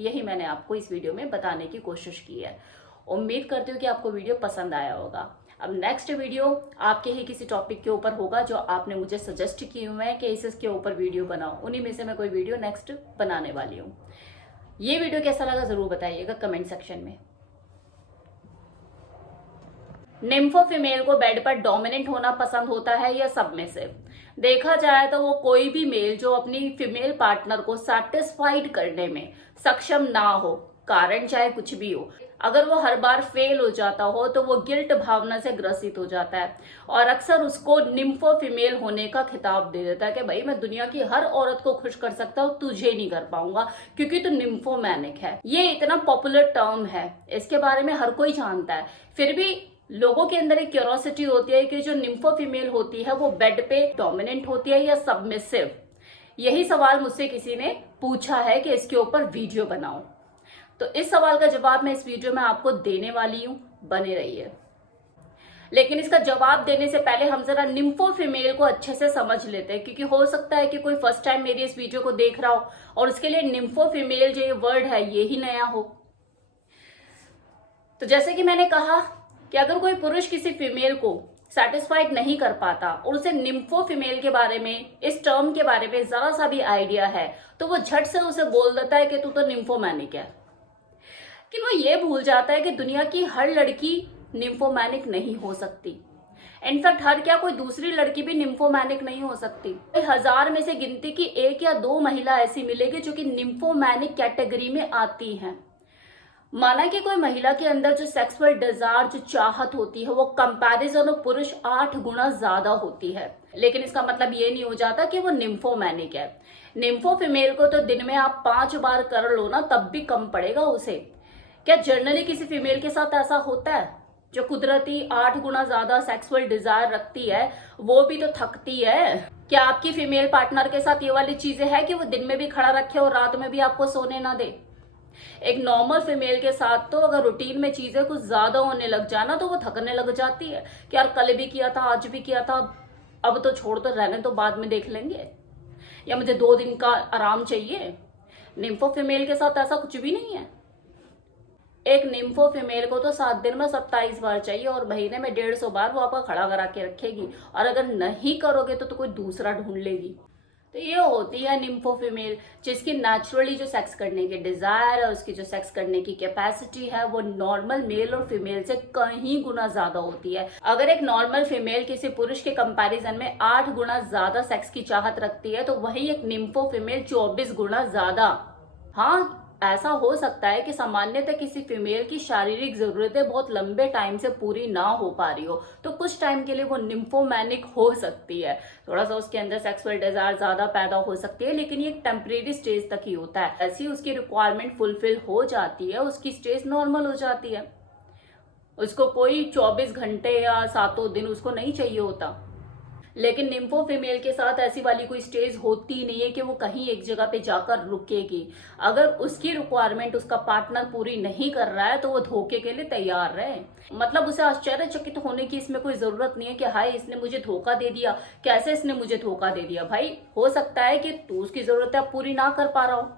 यही मैंने आपको इस वीडियो में बताने की कोशिश की है। उम्मीद करती हूँ कि आपको वीडियो पसंद आया होगा। अब नेक्स्ट वीडियो आपके ही किसी टॉपिक के ऊपर होगा जो आपने मुझे सजेस्ट की हुए हैं कि इसके ऊपर वीडियो बनाओ, उन्हीं में से मैं कोई वीडियो नेक्स्ट बनाने वाली हूँ। ये वीडियो कैसा लगा जरूर बताइएगा कमेंट सेक्शन में। निम्फो फीमेल को बेड पर डोमिनेंट होना पसंद होता है या सबमिसिव? देखा जाए तो वो कोई भी मेल जो अपनी फीमेल पार्टनर को सेटिस्फाइड करने में सक्षम ना हो, कारण चाहे कुछ भी हो, अगर वो हर बार फेल हो जाता हो तो वो गिल्ट भावना से ग्रसित हो जाता है और अक्सर उसको निम्फो फीमेल होने का खिताब दे देता है कि भाई मैं दुनिया की हर औरत को खुश कर सकता हूँ, तुझे नहीं कर पाऊंगा क्योंकि तू निम्फोमैनिक है। ये इतना पॉपुलर टर्म है, इसके बारे में हर कोई जानता है, फिर भी लोगों के अंदर एक क्यूरोसिटी होती है कि जो निम्फो फीमेल होती है वो बेड पे डोमिनेंट होती है या सबमिसिव। यही सवाल मुझसे किसी ने पूछा है कि इसके ऊपर वीडियो बनाओ, तो इस सवाल का जवाब मैं इस वीडियो में आपको देने वाली हूं, बने रहिए। लेकिन इसका जवाब देने से पहले हम जरा निम्फो फीमेल को अच्छे से समझ लेते हैं, क्योंकि हो सकता है कि कोई फर्स्ट टाइम मेरी इस वीडियो को देख रहा हो और उसके लिए निम्फो फीमेल जो ये वर्ड है ये ही नया हो। तो जैसे कि मैंने कहा कि अगर कोई पुरुष किसी फीमेल को सेटिस्फाइड नहीं कर पाता और उसे निम्फो फीमेल के बारे में, इस टर्म के बारे में जरा सा भी आइडिया है तो वो झट से उसे बोल देता है कि तू तो निम्फोमैनिक है। लेकिन वो ये भूल जाता है कि दुनिया की हर लड़की निम्फोमैनिक नहीं हो सकती। इनफैक्ट हर क्या कोई दूसरी लड़की भी निम्फोमैनिक नहीं हो सकती। 1000 में से गिनती की 1 या 2 महिला ऐसी मिलेगी जो कि निम्फोमैनिक कैटेगरी में आती हैं। माना कि कोई महिला के अंदर जो सेक्सुअल डिजायर, जो चाहत होती है वो कंपैरिजन ऑफ पुरुष 8 गुना ज्यादा होती है, लेकिन इसका मतलब ये नहीं हो जाता कि वो निम्फोमैनिक है। निम्फो फीमेल को तो दिन में आप 5 बार कर लो ना तब भी कम पड़ेगा उसे। क्या जनरली किसी फीमेल के साथ ऐसा होता है? जो कुदरती 8 गुना ज्यादा सेक्सुअल डिजायर रखती है वो भी तो थकती है। क्या आपकी फीमेल पार्टनर के साथ ये वाली चीजें है कि वो दिन में भी खड़ा रखे और रात में भी आपको सोने ना दे? एक नॉर्मल फीमेल के साथ तो अगर रूटीन में चीजें कुछ ज्यादा होने लग जाना तो वो थकने लग जाती है कि यार कल भी किया था, आज भी किया था, अब तो छोड़, तो रहने तो बाद में देख लेंगे, या मुझे 2 दिन का आराम चाहिए। निम्फो फीमेल के साथ ऐसा कुछ भी नहीं है। एक निम्फो फीमेल को तो 7 दिन में 27 बार चाहिए और महीने में 150 बार वो आपका खड़ा करा के रखेगी, और अगर नहीं करोगे तो कोई दूसरा ढूंढ लेगी। तो ये होती है निम्फो फीमेल, जिसकी नेचुरली जो सेक्स करने की डिजायर है, उसकी जो सेक्स करने की कैपेसिटी है वो नॉर्मल मेल और फीमेल से कहीं गुना ज्यादा होती है। अगर एक नॉर्मल फीमेल किसी पुरुष के कंपैरिजन में 8 गुना ज्यादा सेक्स की चाहत रखती है तो वही एक निम्फो फीमेल 24 गुना ज्यादा। हाँ, ऐसा हो सकता है कि सामान्यतः किसी फीमेल की शारीरिक जरूरतें बहुत लंबे टाइम से पूरी ना हो पा रही हो तो कुछ टाइम के लिए वो निम्फोमैनिक हो सकती है, थोड़ा सा उसके अंदर सेक्सुअल डिजायर ज्यादा पैदा हो सकती है, लेकिन ये एक टेम्परेरी स्टेज तक ही होता है। ऐसी उसकी रिक्वायरमेंट फुलफिल हो जाती है, उसकी स्टेज नॉर्मल हो जाती है, उसको कोई 24 घंटे या 7 दिन उसको नहीं चाहिए होता। लेकिन निम्फो फीमेल के साथ ऐसी वाली कोई स्टेज होती नहीं है कि वो कहीं एक जगह पे जाकर रुकेगी। अगर उसकी रिक्वायरमेंट उसका पार्टनर पूरी नहीं कर रहा है तो वो धोखे के लिए तैयार रहे। मतलब उसे आश्चर्यचकित होने की इसमें कोई जरूरत नहीं है कि हाय इसने मुझे धोखा दे दिया, कैसे इसने मुझे धोखा दे दिया। भाई हो सकता है कि तू उसकी जरूरतें पूरी ना कर पा रहा हो।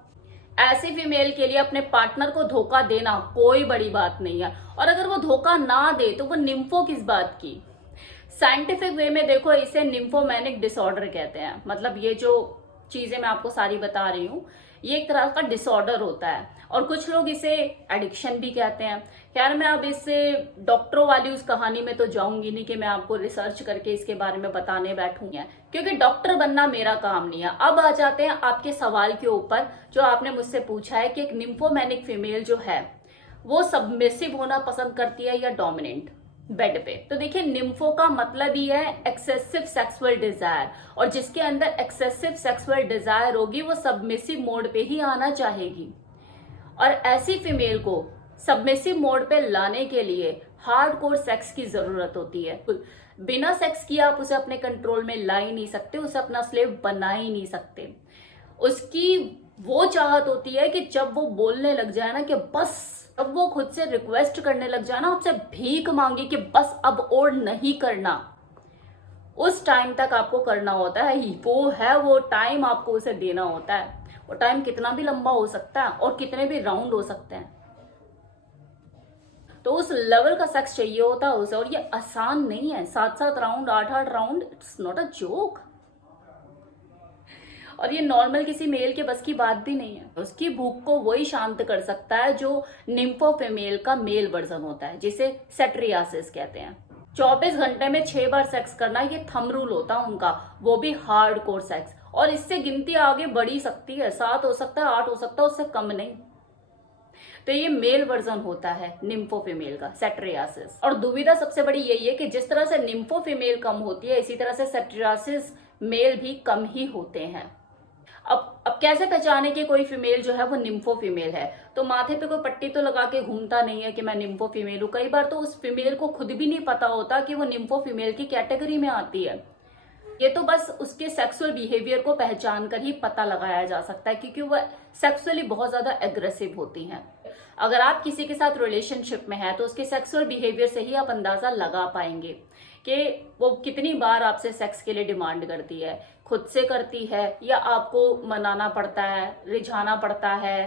ऐसी फीमेल के लिए अपने पार्टनर को धोखा देना कोई बड़ी बात नहीं है, और अगर वो धोखा ना दे तो वो निम्फो किस बात की। साइंटिफिक वे में देखो इसे निम्फोमैनिक डिसऑर्डर कहते हैं। मतलब ये जो चीजें मैं आपको सारी बता रही हूँ ये एक तरह का डिसऑर्डर होता है, और कुछ लोग इसे एडिक्शन भी कहते हैं। यार मैं अब इससे डॉक्टरों वाली उस कहानी में तो जाऊंगी नहीं कि मैं आपको रिसर्च करके इसके बारे में बताने बैठूंगी, क्योंकि डॉक्टर बनना मेरा काम नहीं है। अब आ जाते हैं आपके सवाल के ऊपर जो आपने मुझसे पूछा है कि एक निम्फोमैनिक फीमेल जो है वो सबमिसिव होना पसंद करती है या डोमिनेंट बेड पे। तो देखिए निम्फो का मतलब ही है एक्सेसिव सेक्सुअल डिजायर, और जिसके अंदर एक्सेसिव सेक्सुअल डिजायर होगी वो सबमिसिव मोड पे ही आना चाहेगी। और ऐसी फीमेल को सबमिसिव मोड पे लाने के लिए हार्डकोर सेक्स की जरूरत होती है। बिना सेक्स किए आप उसे अपने कंट्रोल में ला ही नहीं सकते, उसे अपना स्लेव बना ही नहीं सकते। उसकी वो चाहत होती है कि जब वो बोलने लग जाए ना कि बस, अब वो खुद से रिक्वेस्ट करने लग जाए ना, आपसे भीख मांगे कि बस अब और नहीं करना, उस टाइम तक आपको करना होता है। वो टाइम आपको उसे देना होता है। और टाइम कितना भी लंबा हो सकता है और कितने भी राउंड हो सकते हैं। तो उस लेवल का सेक्स चाहिए होता है उसे, और ये आसान नहीं है। 7-7 round, 8-8 round, it's not a joke. और ये नॉर्मल किसी मेल के बस की बात भी नहीं है। उसकी भूख को वही शांत कर सकता है जो निम्फो फीमेल का मेल वर्जन होता है, जिसे सेट्रियासिस कहते हैं। 24 घंटे में 6 बार सेक्स करना ये थंब रूल होता है उनका, वो भी हार्ड कोर सेक्स। और इससे गिनती आगे बढ़ी सकती है, 7 हो सकता है, 8 हो सकता है, उससे कम नहीं। तो ये मेल वर्जन होता है निम्फो फीमेल का, सेट्रियासिस। और दुविधा सबसे बड़ी यही है कि जिस तरह से निम्फो फीमेल कम होती है, इसी तरह से सेट्रियासिस मेल भी कम ही होते हैं। अब कैसे पहचाने कि कोई फीमेल जो है वो निम्फो फीमेल है? तो माथे पे कोई पट्टी तो लगा के घूमता नहीं है कि मैं निम्फो फीमेल हूं। कई बार तो उस फीमेल को खुद भी नहीं पता होता कि वो निम्फो फीमेल की कैटेगरी में आती है। ये तो बस उसके सेक्सुअल बिहेवियर को पहचान कर ही पता लगाया जा सकता है, क्योंकि वह सेक्सुअली बहुत ज्यादा एग्रेसिव होती हैं। अगर आप किसी के साथ रिलेशनशिप में हैं तो उसके सेक्सुअल बिहेवियर से ही आप अंदाजा लगा पाएंगे कि वो कितनी बार आपसे सेक्स के लिए डिमांड करती है, खुद से करती है या आपको मनाना पड़ता है, रिझाना पड़ता है।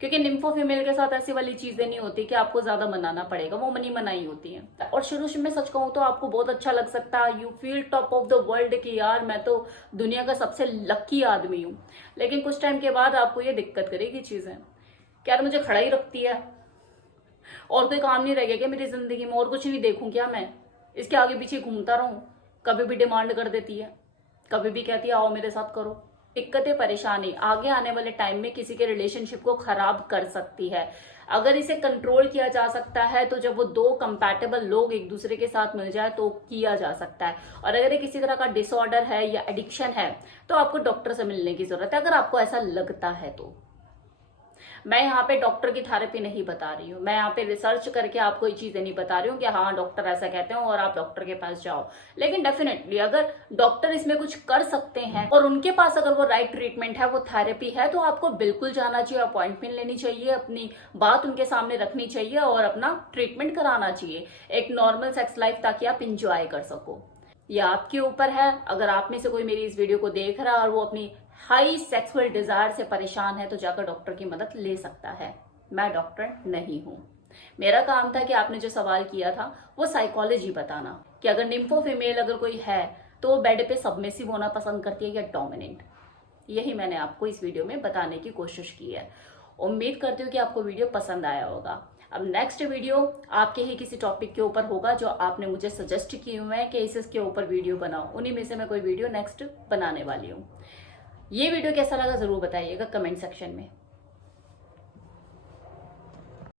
क्योंकि निम्फो फीमेल के साथ ऐसी वाली चीजें नहीं होती कि आपको ज्यादा मनाना पड़ेगा, वो मनी मनाई होती है। और शुरू में सच कहूं तो आपको बहुत अच्छा लग सकता है, you feel top of the world कि यार मैं तो दुनिया का सबसे लकी आदमी हूं। लेकिन कुछ टाइम के बाद आपको ये दिक्कत करेगी चीजें, क्या मुझे खड़ा ही रखती है, और कोई काम नहीं रह गया क्या मेरी जिंदगी में, और कुछ नहीं देखूं क्या मैं, इसके आगे पीछे घूमता रहूं। कभी भी डिमांड कर देती है, कभी भी कहती है आओ मेरे साथ करो। दिक्कतें, परेशानी आगे आने वाले टाइम में किसी के रिलेशनशिप को खराब कर सकती है। अगर इसे कंट्रोल किया जा सकता है तो जब वो 2 कंपैटिबल लोग एक दूसरे के साथ मिल जाए तो किया जा सकता है। और अगर ये किसी तरह का डिसऑर्डर है या एडिक्शन है तो आपको डॉक्टर से मिलने की जरूरत है, अगर आपको ऐसा लगता है तो। मैं यहाँ पे डॉक्टर की थेरेपी नहीं बता रही हूँ, मैं यहाँ पे रिसर्च करके आपको ये चीजें नहीं बता रही हूँ कि हाँ डॉक्टर ऐसा कहते हैं और आप डॉक्टर के पास जाओ। लेकिन डेफिनेटली अगर डॉक्टर इसमें कुछ कर सकते हैं और उनके पास अगर वो राइट ट्रीटमेंट है, वो थेरेपी है, तो आपको बिल्कुल जाना चाहिए, अपॉइंटमेंट लेनी चाहिए, अपनी बात उनके सामने रखनी चाहिए और अपना ट्रीटमेंट कराना चाहिए, एक नॉर्मल सेक्स लाइफ, ताकि आप इंजॉय कर सको। ये आपके ऊपर है। अगर आप में से कोई मेरी इस वीडियो को देख रहा है और वो अपनी हाई सेक्सुअल डिजायर से परेशान है तो जाकर डॉक्टर की मदद ले सकता है। मैं डॉक्टर नहीं हूं। मेरा काम था कि आपने जो सवाल किया था वो साइकोलॉजी बताना, कि अगर निम्फो फीमेल अगर कोई है तो वो बेड पे सबमिसिव होना पसंद करती है या डोमिनेंट। यही मैंने आपको इस वीडियो में बताने की कोशिश की है। उम्मीद करती हूँ कि आपको वीडियो पसंद आया होगा। अब नेक्स्ट वीडियो आपके ही किसी टॉपिक के ऊपर होगा जो आपने मुझे सजेस्ट किए हुए हैं कि इसके ऊपर वीडियो बनाओ, उन्हीं में से मैं कोई वीडियो नेक्स्ट बनाने वाली हूँ। ये वीडियो कैसा लगा जरूर बताइएगा कमेंट सेक्शन में।